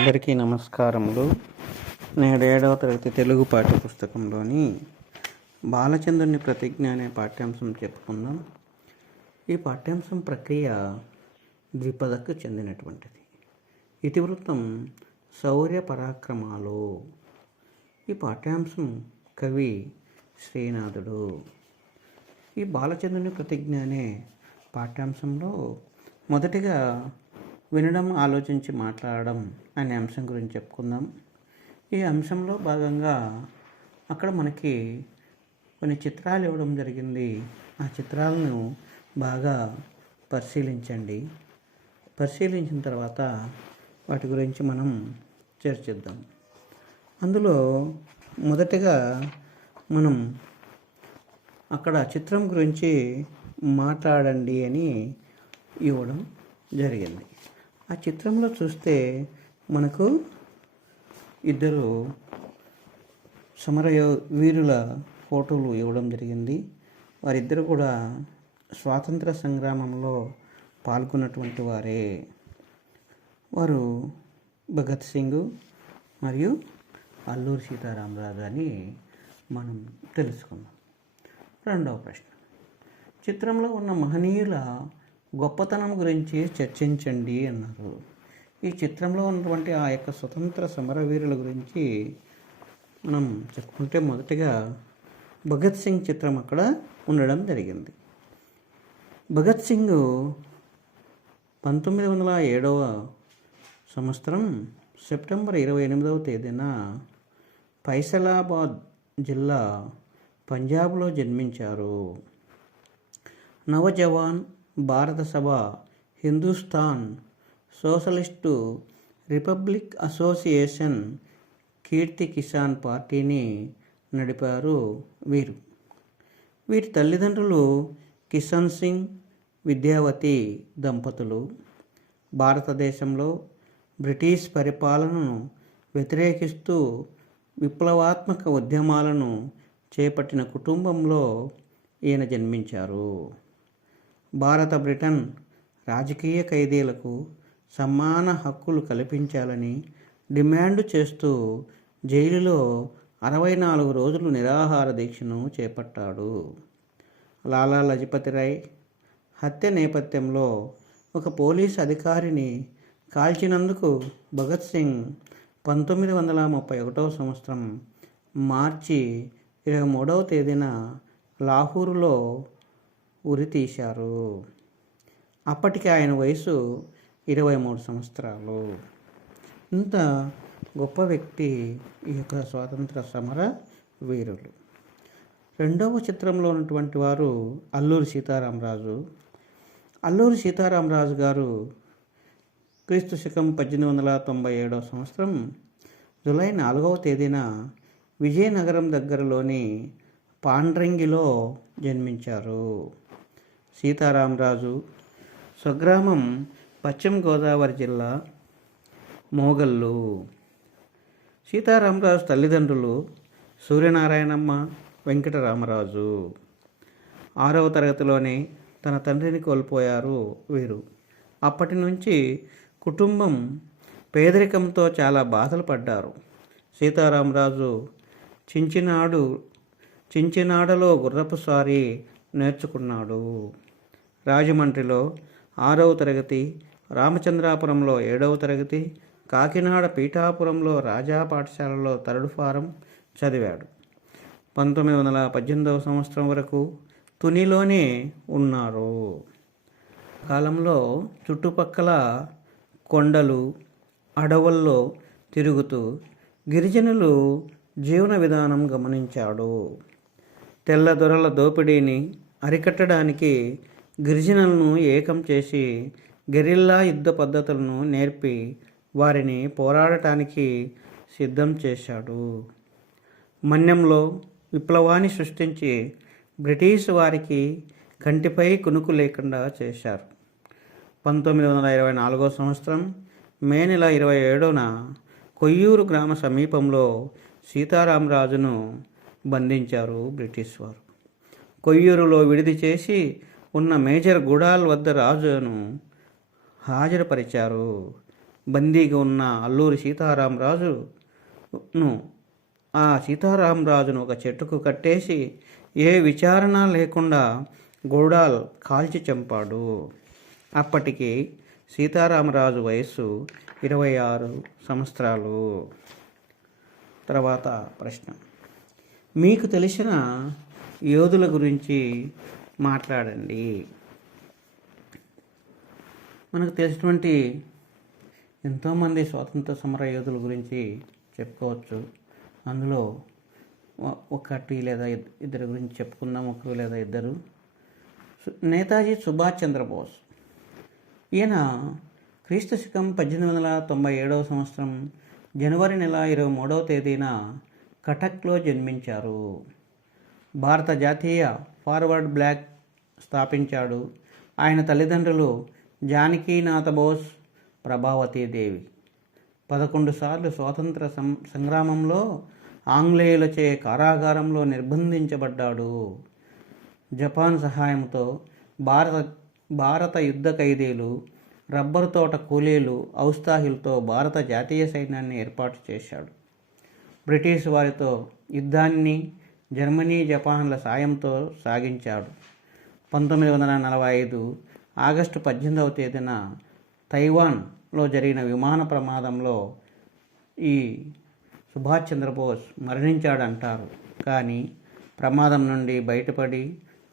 అందరికీ నమస్కారములు. నేడు 7వ తరగతి తెలుగు పాఠ్యపుస్తకంలోని బాలచంద్రుని ప్రతిజ్ఞ అనే పాఠ్యాంశం చెప్పుకుందాం. ఈ పాఠ్యాంశం ప్రక్రియ ద్విపదకు చెందినటువంటిది. ఇతివృత్తం శౌర్య పరాక్రమాలు. ఈ పాఠ్యాంశం కవి శ్రీనాథుడు. ఈ బాలచంద్రుని ప్రతిజ్ఞ అనే పాఠ్యాంశంలో మొదటిగా వినడం, ఆలోచించి మాట్లాడడం అనే అంశం గురించి చెప్పుకుందాం. ఈ అంశంలో భాగంగా అక్కడ మనకి కొన్ని చిత్రాలు ఇవ్వడం జరిగింది. ఆ చిత్రాలను బాగా పరిశీలించండి. పరిశీలించిన తర్వాత వాటి గురించి మనం చర్చిద్దాం. అందులో మొదటగా మనం అక్కడ చిత్రం గురించి మాట్లాడండి అని ఇవ్వడం జరిగింది. ఆ చిత్రంలో చూస్తే మనకు ఇద్దరు వీరుల ఫోటోలు ఇవ్వడం జరిగింది. వారిద్దరు కూడా స్వాతంత్ర సంగ్రామంలో పాల్గొన్నటువంటి వారే. వారు భగత్ సింగ్ మరియు అల్లూరి సీతారామరాజు అని మనం తెలుసుకుందాం. రెండవ ప్రశ్న, చిత్రంలో ఉన్న మహనీయుల గొప్పతనం గురించి చర్చించండి అన్నారు. ఈ చిత్రంలో ఉన్నటువంటి ఆ యొక్క స్వతంత్ర సమరవీరుల గురించి మనం చెప్పుకుంటే మొదటిగా భగత్ సింగ్ చిత్రం అక్కడ ఉండడం జరిగింది. భగత్ సింగ్ 1907వ సంవత్సరం సెప్టెంబర్ 28వ తేదీన ఫైసలాబాద్ జిల్లా పంజాబ్లో జన్మించారు. నవజవాన్, భారత సభ, హిందుస్థాన్ సోషలిస్టు రిపబ్లిక్ అసోసియేషన్, కీర్తి కిసాన్ పార్టీని నడిపారు వీరు. వీరి తల్లిదండ్రులు కిషన్ సింగ్, విద్యావతి దంపతులు. భారతదేశంలో బ్రిటిష్ పరిపాలనను వ్యతిరేకిస్తూ విప్లవాత్మక ఉద్యమాలను చేపట్టిన కుటుంబంలో ఈయన జన్మించారు. భారత బ్రిటన్ రాజకీయ ఖైదీలకు సమాన హక్కులు కల్పించాలని డిమాండ్ చేస్తూ జైలులో 64 రోజులు నిరాహార దీక్షను చేపట్టాడు. లాలా లజపతి రాయ్ హత్య నేపథ్యంలో ఒక పోలీస్ అధికారిని కాల్చినందుకు భగత్ సింగ్ 1931వ సంవత్సరం మార్చి 23వ తేదీన లాహోరులో ఉరి తీశారు. అప్పటికి ఆయన వయసు 23 సంవత్సరాలు. ఇంత గొప్ప వ్యక్తి ఈ యొక్క స్వాతంత్ర సమర వీరులు. రెండవ చిత్రంలో ఉన్నటువంటి వారు అల్లూరి సీతారామరాజు. అల్లూరి సీతారామరాజు గారు క్రీస్తు శకం 1897వ సంవత్సరం జూలై 4వ తేదీన విజయనగరం దగ్గరలోని పాండ్రంగిలో జన్మించారు. సీతారామరాజు స్వగ్రామం పశ్చిమ గోదావరి జిల్లా మోగల్లు. సీతారామరాజు తల్లిదండ్రులు సూర్యనారాయణమ్మ, వెంకటరామరాజు. 6వ తరగతిలోనే తన తండ్రిని కోల్పోయారు వీరు. అప్పటి నుంచి కుటుంబం పేదరికంతో చాలా బాధలు పడ్డారు. సీతారామరాజు చించినాడలో గుర్రపు స్వారీ నేర్చుకున్నాడు. రాజమండ్రిలో 6వ తరగతి, రామచంద్రాపురంలో 7వ తరగతి, కాకినాడ పీఠాపురంలో రాజా పాఠశాలలో 3rd ఫారం చదివాడు. 1918వ సంవత్సరం వరకు తునిలోనే ఉన్నారు. కాలంలో చుట్టుపక్కల కొండలు, అడవుల్లో తిరుగుతూ గిరిజనులు జీవన విధానం గమనించాడు. తెల్లదొరల దోపిడీని అరికట్టడానికి గిరిజనులను ఏకం చేసి గెరిల్లా యుద్ధ పద్ధతులను నేర్పి వారిని పోరాడటానికి సిద్ధం చేశాడు. మన్యంలో విప్లవాన్ని సృష్టించి బ్రిటిష్ వారికి కంటిపై కునుకు లేకుండా చేశారు. 1924వ సంవత్సరం మే నెల 27న కొయ్యూరు గ్రామ సమీపంలో సీతారామరాజును బంధించారు బ్రిటిష్ వారు. కొయ్యూరులో విడిది చేసి ఉన్న మేజర్ గుడాల్ వద్ద రాజును హాజరుపరిచారు. బందీగా ఉన్న అల్లూరి సీతారామరాజును ఒక చెట్టుకు కట్టేసి ఏ విచారణ లేకుండా గూడాల్ కాల్చి చంపాడు. అప్పటికి సీతారామరాజు వయస్సు 26 సంవత్సరాలు. తర్వాత ప్రశ్న, మీకు తెలిసిన యోధుల గురించి మాట్లాడండి. మనకు తెలిసినటువంటి ఎంతోమంది స్వాతంత్ర సమర యోధుల గురించి చెప్పుకోవచ్చు. అందులో ఒకటి లేదా ఇద్దరు గురించి చెప్పుకుందాం. ఒకరు లేదా ఇద్దరు. నేతాజీ సుభాష్ చంద్రబోస్. ఈయన క్రీస్తు శకం 1897 సంవత్సరం జనవరి నెల 23వ తేదీన కటక్లో జన్మించారు. భారత జాతీయ ఫార్వర్డ్ బ్లాక్ స్థాపించాడు. ఆయన తల్లిదండ్రులు జానకీనాథ బోస్, ప్రభావతీదేవి. 11 సార్లు స్వాతంత్ర సంగ్రామంలో ఆంగ్లేయులచే కారాగారంలో నిర్బంధించబడ్డాడు. జపాన్ సహాయంతో భారత యుద్ధ ఖైదీలు, రబ్బరు తోట కూలీలు, ఔత్సాహికులతో భారత జాతీయ సైన్యాన్ని ఏర్పాటు చేశాడు. బ్రిటిష్ వారితో యుద్ధాన్ని జర్మనీ, జపాన్ల సాయంతో సాగించాడు. 1945 ఆగస్టు 18వ తేదీన తైవాన్లో జరిగిన విమాన ప్రమాదంలో ఈ సుభాష్ చంద్రబోస్ మరణించాడంటారు. కానీ ప్రమాదం నుండి బయటపడి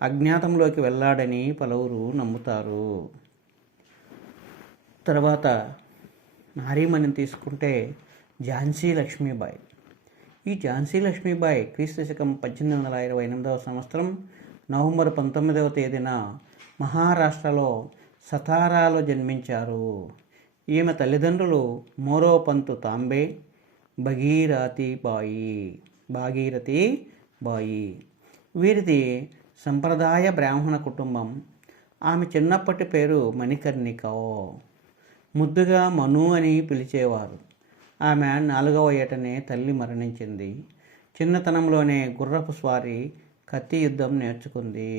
అజ్ఞాతంలోకి వెళ్ళాడని పలువురు నమ్ముతారు. తర్వాత నారీమణిని తీసుకుంటే ఝాన్సీ లక్ష్మీబాయి. ఈ ఝాన్సీ లక్ష్మీబాయి క్రీస్తు శకం 1828వ సంవత్సరం నవంబర్ 19వ తేదీన మహారాష్ట్రలో సతారాలో జన్మించారు. ఈమె తల్లిదండ్రులు మోరోపంతు తాంబే, భాగీరథి బాయి. వీరిది సంప్రదాయ బ్రాహ్మణ కుటుంబం. ఆమె చిన్నప్పటి పేరు మణికర్ణిక. ముద్దుగా మను అని పిలిచేవారు. ఆమె 4వ ఏటనే తల్లి మరణించింది. చిన్నతనంలోనే గుర్రపు స్వారీ, కత్తి యుద్ధం నేర్చుకుంది.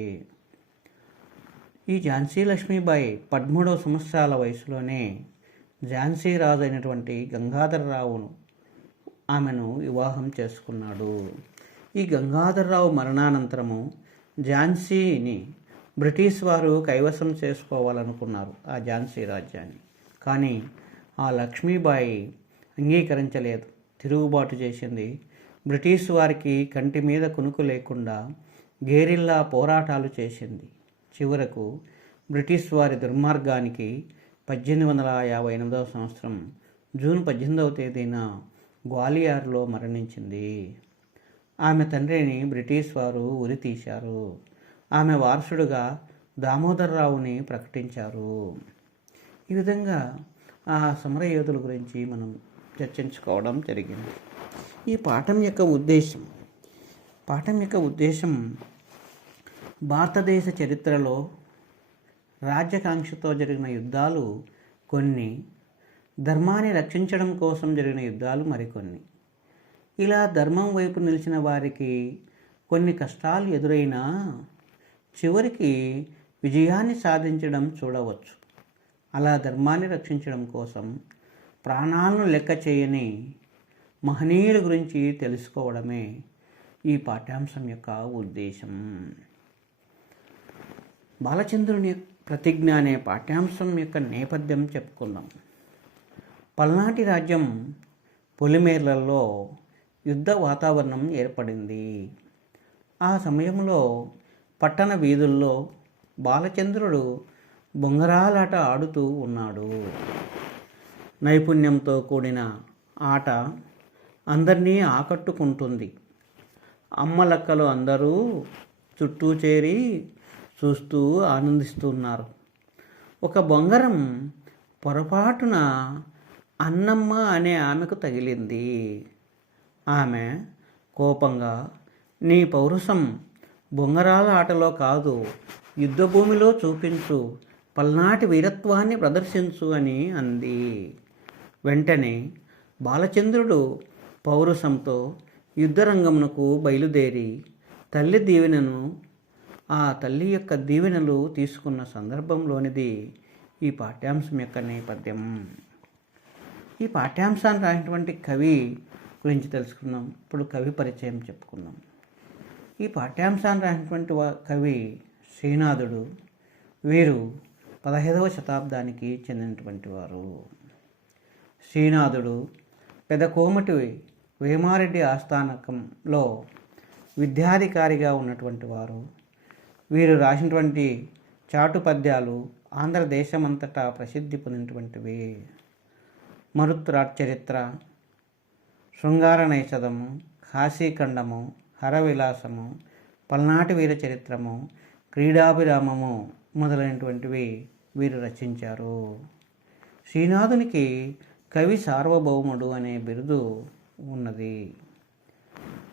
ఈ ఝాన్సీ లక్ష్మీబాయి 13 సంవత్సరాల వయసులోనే ఝాన్సీ రాజు అయినటువంటి గంగాధరరావును ఆమెను వివాహం చేసుకున్నాడు. ఈ గంగాధరరావు మరణానంతరము ఝాన్సీని బ్రిటిష్ వారు కైవసం చేసుకోవాలనుకున్నారు, ఆ ఝాన్సీ రాజ్యాన్ని. కానీ ఆ లక్ష్మీబాయి అంగీకరించలేదు, తిరుగుబాటు చేసింది. బ్రిటిష్ వారికి కంటి మీద కునుకు లేకుండా గేరిల్లా పోరాటాలు చేసింది. చివరకు బ్రిటిష్ వారి దుర్మార్గానికి 1858వ సంవత్సరం జూన్ 18వ తేదీన గ్వాలియర్లో మరణించింది. ఆమె తండ్రిని బ్రిటిష్ వారు ఉరితీశారు. ఆమె వారసుడుగా దామోదరరావుని ప్రకటించారు. ఈ విధంగా ఆ సమరయోధుల గురించి మనం చర్చించుకోవడం జరిగింది. ఈ పాఠం యొక్క ఉద్దేశం భారతదేశ చరిత్రలో రాజ్యాకాంక్షతో జరిగిన యుద్ధాలు కొన్ని, ధర్మాన్ని రక్షించడం కోసం జరిగిన యుద్ధాలు మరికొన్ని. ఇలా ధర్మం వైపు నిలిచిన వారికి కొన్ని కష్టాలు ఎదురైనా చివరికి విజయాన్ని సాధించడం చూడవచ్చు. అలా ధర్మాన్ని రక్షించడం కోసం ప్రాణాలను లెక్క చేయని మహనీయుల గురించి తెలుసుకోవడమే ఈ పాఠ్యాంశం యొక్క ఉద్దేశం. బాలచంద్రుని ప్రతిజ్ఞ అనే పాఠ్యాంశం యొక్క నేపథ్యం చెప్పుకుందాం. పల్నాటి రాజ్యం పొలిమేర్లలో యుద్ధ వాతావరణం ఏర్పడింది. ఆ సమయంలో పట్టణ వీధుల్లో బాలచంద్రుడు బొంగరాలాట ఆడుతూ ఉన్నాడు. నైపుణ్యంతో కూడిన ఆట అందరినీ ఆకట్టుకుంటుంది. అమ్మలక్కలు అందరూ చుట్టూ చేరి చూస్తూ ఆనందిస్తున్నారు. ఒక బొంగరం పొరపాటున అన్నమ్మ అనే ఆమెకు తగిలింది. ఆమె కోపంగా, నీ పౌరుషం బొంగరాల ఆటలో కాదు, యుద్ధభూమిలో చూపించు, పల్నాటి వీరత్వాన్ని ప్రదర్శించు అని అంది. వెంటనే బాలచంద్రుడు పౌరుషంతో యుద్ధరంగమునకు బయలుదేరి ఆ తల్లి యొక్క దీవెనలు తీసుకున్న సందర్భంలోనిది ఈ పాఠ్యాంశం యొక్క నేపథ్యం. ఈ పాఠ్యాంశాన్ని రాసినటువంటి కవి గురించి తెలుసుకుందాం. ఇప్పుడు కవి పరిచయం చెప్పుకుందాం. ఈ పాఠ్యాంశాన్ని రాసినటువంటి కవి శ్రీనాథుడు. వీరు 15వ శతాబ్దానికి చెందినటువంటి వారు. శ్రీనాథుడు పెదకోమటి వేమారెడ్డి ఆస్థానకంలో విద్యాధికారిగా ఉన్నటువంటి వారు. వీరు రాసినటువంటి చాటు పద్యాలు ఆంధ్రదేశమంతటా ప్రసిద్ధి పొందినటువంటివి. మరుత్రాట్ చరిత్ర, శృంగార నైషధము, కాశీఖండము, హరవిలాసము, పల్నాటి వీర చరిత్రము, క్రీడాభిరామము మొదలైనటువంటివి వీరు రచించారు. శ్రీనాథునికి కవి సార్వభౌముడు అనే బిరుదు ఉన్నది.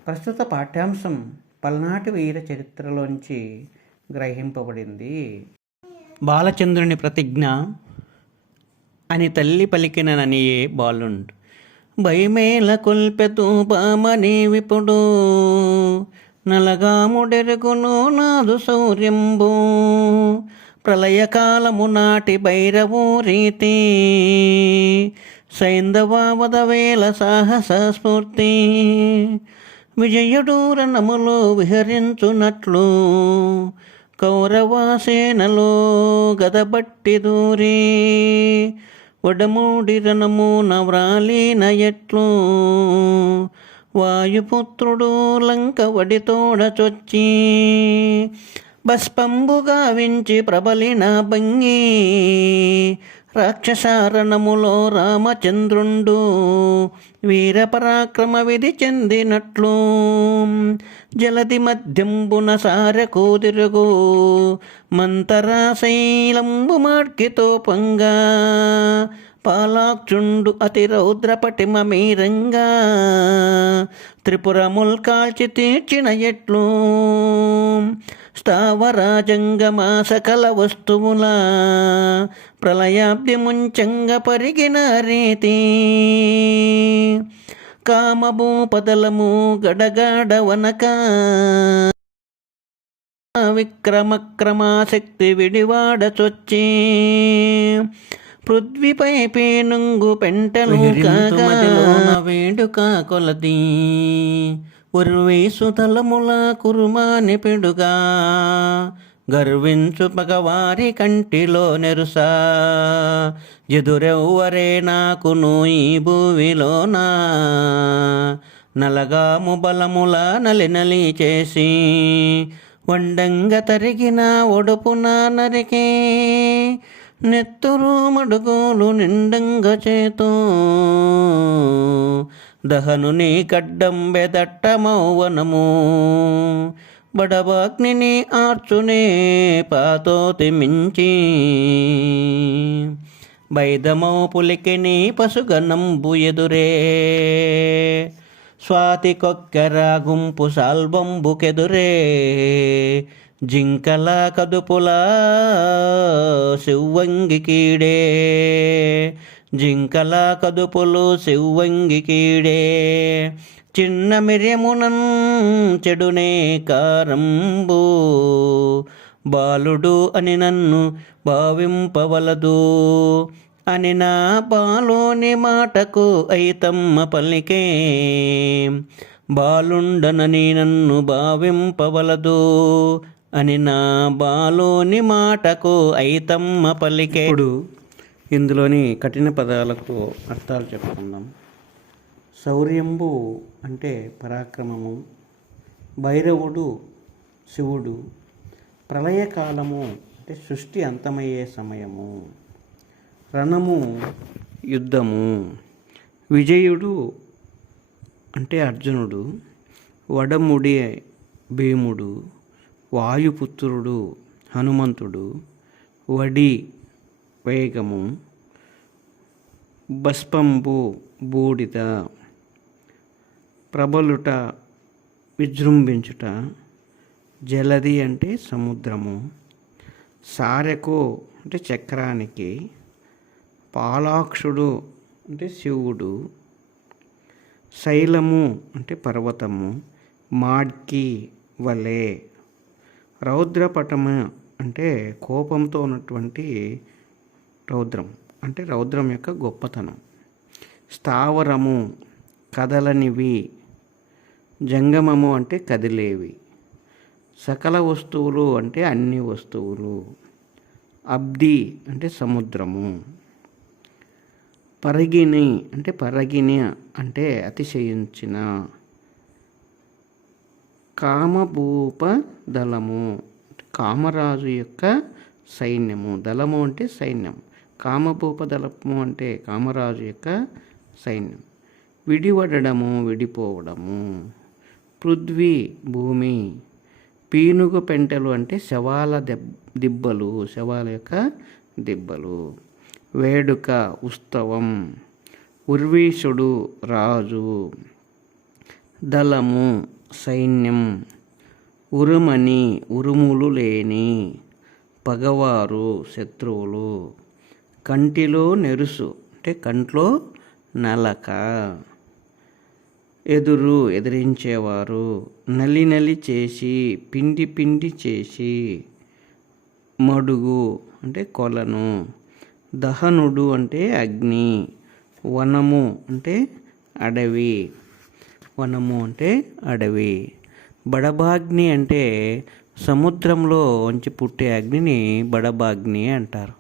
ప్రస్తుత పాఠ్యాంశం పల్నాటి వీర చరిత్రలోంచి గ్రహింపబడింది. బాలచంద్రుని ప్రతిజ్ఞ అని తల్లి పలికిననియే బాలుండ్ భయమేల కొల్పెతూ పామని విపుడు నలగాముడెరుగును నాదు శౌర్యంబు ప్రళయకాలము నాటి భైరవూ రీతి సైంధవావదవేల సాహస స్ఫూర్తి విజయుడు రణములో విహరించునట్లు కౌరవాసేనలో గదబట్టి దూరి వడమూడి రణము నవ్రాలీన ఎట్లు వాయుపుత్రుడు లంక వడితోడ చొచ్చి బస్పంబుగా వించి ప్రబలిన భంగి రాక్షసారణములో రామచంద్రుండు వీరపరాక్రమ విధి చెందినట్లు జలది మధ్యంబున సారకూదిరుగు మంతరాశైలంబు మార్కితో పంగా పాలాక్షుండు అతి రౌద్ర పటిమ మీరంగా త్రిపురముల్ కాల్చి తీర్చిన ఎట్లు స్థావరాజంగమా సకల వస్తువుల ప్రళయాబ్ది ముంచంగ పరిగిన రీతి కామభూపదలము గడగాడ వనక విక్రమక్రమాశక్తి విడివాడ చొచ్చి పృథ్వీపై పేనుంగు పెంటలు కాగా వేడుక కొలది ఉర్వేసు తలముల కురుమాని పెడుగా గర్వించు పగవారి కంటిలో నెరుసా ఎదురెవ్వరే నాకును ఈ భూవిలోనా నలగాము బలముల నలినలి చేసి వండంగ తరిగిన ఒడుపున నరికే నెత్తురు మడుగులు నిండంగ చేతూ దహనుని కడ్డం బెదట్టమౌవనము బడబాగ్నిని ఆర్చునే పాతోతి మించి బైదమౌ పులికిని పసుగనంబు ఎదురే స్వాతి కొక్కెర గుంపు సాల్బంబుకెదురే జింకల కదుపుల శివ్వంగి కీడే జింకల కదుపులు శివ్వంగి కీడే చిన్న మిర్యమునన్ చెడునే కారంబు బాలుడు అని నన్ను భావింపవలదు అని నా బాలోని మాటకు ఐతమ్మ పలికే బాలుండనని నన్ను భావింపవలదు అని నా బాలోని మాటకు ఐతమ్మ పలికే. ఇప్పుడు ఇందులోని కఠిన పదాలకు అర్థాలు చెప్పుకుందాం. శౌర్యంబు అంటే పరాక్రమము, భైరవుడు శివుడు, ప్రళయకాలము అంటే సృష్టి అంతమయ్యే సమయము, రణము యుద్ధము, విజయుడు అంటే అర్జునుడు, వడముడి భీముడు, వాయుపుత్రుడు హనుమంతుడు, వడి వేగము, బస్పంబు బూడిద, ప్రబలుట విజృంభించుట, జలది అంటే సముద్రము, సారెకు అంటే చక్రానికి, పాలాక్షుడు అంటే శివుడు, శైలము అంటే పర్వతము, మాడ్కి వలె, రౌద్రపటము అంటే కోపంతో ఉన్నటువంటి రౌద్రం అంటే రౌద్రం యొక్క గొప్పతనం, స్థావరము కదలనివి, జంగమము అంటే కదిలేవి, సకల వస్తువులు అంటే అన్ని వస్తువులు, అబ్ది అంటే సముద్రము, పరగిని అంటే పరగిని అంటే అతిశయించిన, కామభూప దళము కామరాజు యొక్క సైన్యము, దళము అంటే సైన్యం, కామభూప దళము అంటే కామరాజు యొక్క సైన్యం, విడివడము విడిపోవడము, పృథ్వీ భూమి, పీనుగు పెంటలు అంటే శవాల దిబ్బలు, శవాల యొక్క దిబ్బలు, వేడుక ఉత్సవం, ఉర్వీషుడు రాజు, దళము సైన్యం, ఉరుమని ఉరుములు లేని, పగవారు శత్రువులు, కంటిలో నెరుసు అంటే కంట్లో నలక, ఎదిరించేవారు, నలి చేసి పిండి పిండి చేసి, మడుగు అంటే కొలను, దహనుడు అంటే అగ్ని, వనము అంటే అడవి, వనము అంటే అడవి, బడబాగ్ని అంటే సముద్రంలో ఉంచి పుట్టే అగ్నిని బడబాగ్ని అంటారు,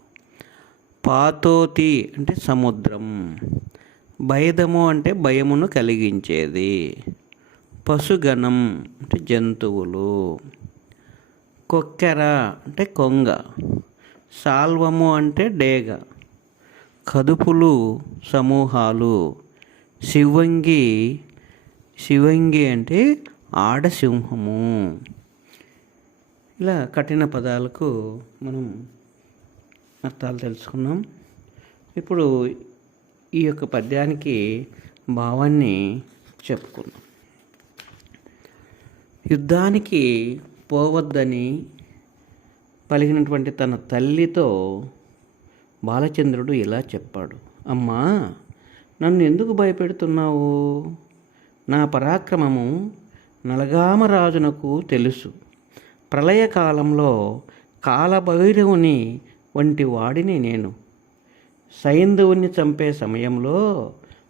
పాతోతి అంటే సముద్రం, భయదము అంటే భయమును కలిగించేది, పశుగణం అంటే జంతువులు, కొక్కెర అంటే కొంగ, సాల్వము అంటే డేగ, కదుపులు సమూహాలు, శివంగి అంటే ఆడసింహము. ఇలా కఠిన పదాలకు మనం అర్థాలు తెలుసుకున్నాం. ఇప్పుడు ఈ యొక్క పద్యానికి భావాన్ని చెప్పుకుందాం. యుద్ధానికి పోవద్దని పలికినటువంటి తన తల్లితో బాలచంద్రుడు ఇలా చెప్పాడు. అమ్మా, నన్ను ఎందుకు భయపెడుతున్నావు? నా పరాక్రమము నలగామరాజునకు తెలుసు. ప్రళయకాలంలో కాలభైరవుని వంటి వాడిని నేను. సైంధవుని చంపే సమయంలో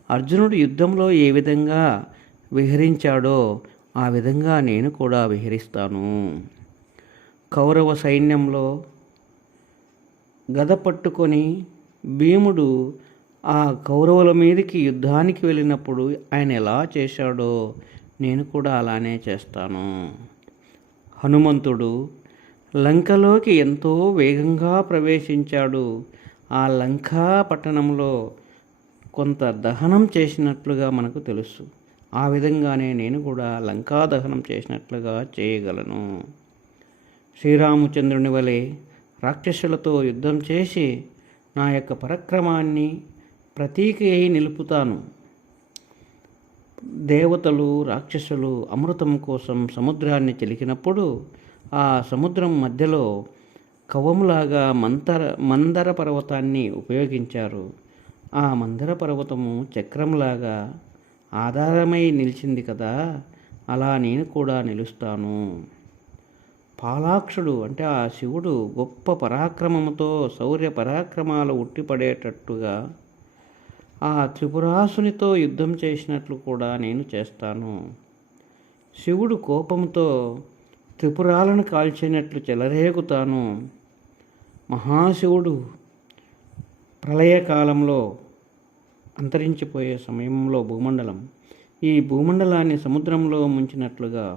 అర్జునుడు యుద్ధంలో ఏ విధంగా విహరించాడో ఆ విధంగా నేను కూడా విహరిస్తాను. కౌరవ సైన్యంలో గద పట్టుకొని భీముడు ఆ కౌరవుల మీదకి యుద్ధానికి వెళ్ళినప్పుడు ఆయన ఎలా చేశాడో నేను కూడా అలానే చేస్తాను. హనుమంతుడు లంకలోకి ఎంతో వేగంగా ప్రవేశించాడు. ఆ లంకా పట్టణంలో కొంత దహనం చేసినట్లుగా మనకు తెలుసు. ఆ విధంగానే నేను కూడా లంకా దహనం చేసినట్లుగా చేయగలను. శ్రీరామచంద్రుని వలె రాక్షసులతో యుద్ధం చేసి నా యొక్క పరాక్రమాన్ని ప్రతీక అయి నిలుపుతాను. దేవతలు రాక్షసులు అమృతం కోసం సముద్రాన్ని చిలికినప్పుడు ఆ సముద్రం మధ్యలో కవములాగా మందర పర్వతాన్ని ఉపయోగించారు. ఆ మందర పర్వతము చక్రంలాగా ఆధారమై నిలిచింది కదా, అలా నేను కూడా నిలుస్తాను. పాలాక్షుడు అంటే ఆ శివుడు గొప్ప పరాక్రమముతో శౌర్య పరాక్రమాలు ఉట్టిపడేటట్టుగా ఆ త్రిపురాసునితో యుద్ధం చేసినట్లు కూడా నేను చేస్తాను. శివుడు కోపంతో త్రిపురాలను కాల్చినట్లు చెలరేగుతాను. మహాశివుడు ప్రళయకాలంలో అంతరించిపోయే సమయంలో ఈ భూమండలాన్ని సముద్రంలో ముంచినట్లుగా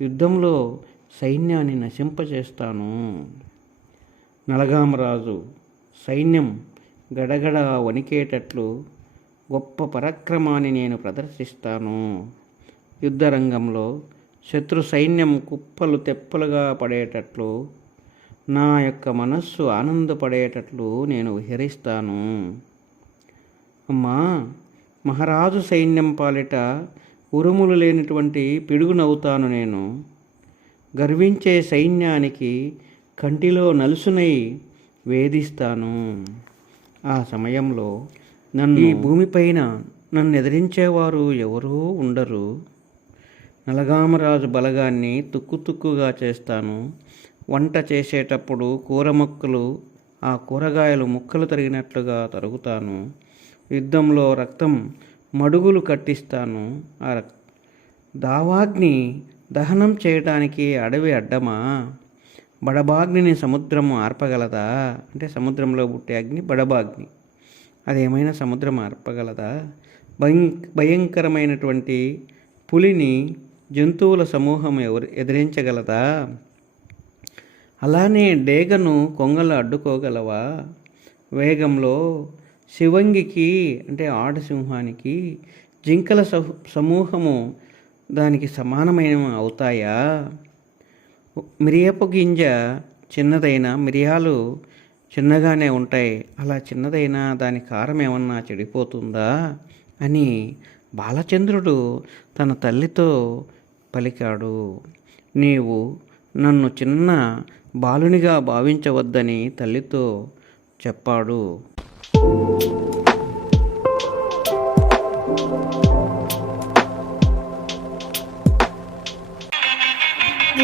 యుద్ధంలో సైన్యాన్ని నశింపచేస్తాను. నలగామరాజు సైన్యం గడగడ వణికేటట్లు గొప్ప పరాక్రమాన్ని నేను ప్రదర్శిస్తాను. యుద్ధరంగంలో శత్రు సైన్యం కుప్పలు తెప్పలుగా పడేటట్లు, నా యొక్క మనస్సు ఆనందపడేటట్లు నేను విహరిస్తాను. అమ్మా, మహారాజు సైన్యం పాలిట ఉరుములు లేనటువంటి పిడుగునవుతాను నేను. గర్వించే సైన్యానికి కంటిలో నలుసునై వేధిస్తాను. ఆ సమయంలో ఈ భూమిపైన నన్ను ఎదిరించేవారు ఎవరూ ఉండరు. నలగామరాజు బలగాన్ని తుక్కుగా చేస్తాను. వంట చేసేటప్పుడు కూర ముక్కలు, ఆ కూరగాయలు ముక్కలు తరిగినట్లుగా తరుగుతాను. యుద్ధంలో రక్తం మడుగులు కట్టిస్తాను. ఆ దావాగ్ని దహనం చేయటానికి అడవి అడ్డమా? బడబాగ్నిని సముద్రము ఆర్పగలదా? అంటే సముద్రంలో పుట్టే అగ్ని బడబాగ్ని, అదేమైనా సముద్రం ఆర్పగలదా? భయంకరమైనటువంటి పులిని జంతువుల సమూహం ఎదిరించగలదా? అలానే డేగను కొంగలు అడ్డుకోగలవా? వేగంలో శివంగికి అంటే ఆడసింహానికి జింకల సమూహము దానికి సమానమైన అవుతాయా? మిరియపు గింజ చిన్నదైన మిరియాలు చిన్నగానే ఉంటాయి, అలా చిన్నదైనా దాని కారం ఏమన్నా చెడిపోతుందా అని బాలచంద్రుడు తన తల్లితో పలికాడు. నీవు నన్ను చిన్న బాలునిగా భావించవద్దని తల్లితో చెప్పాడు.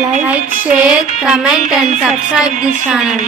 Like, share, comment and subscribe this channel.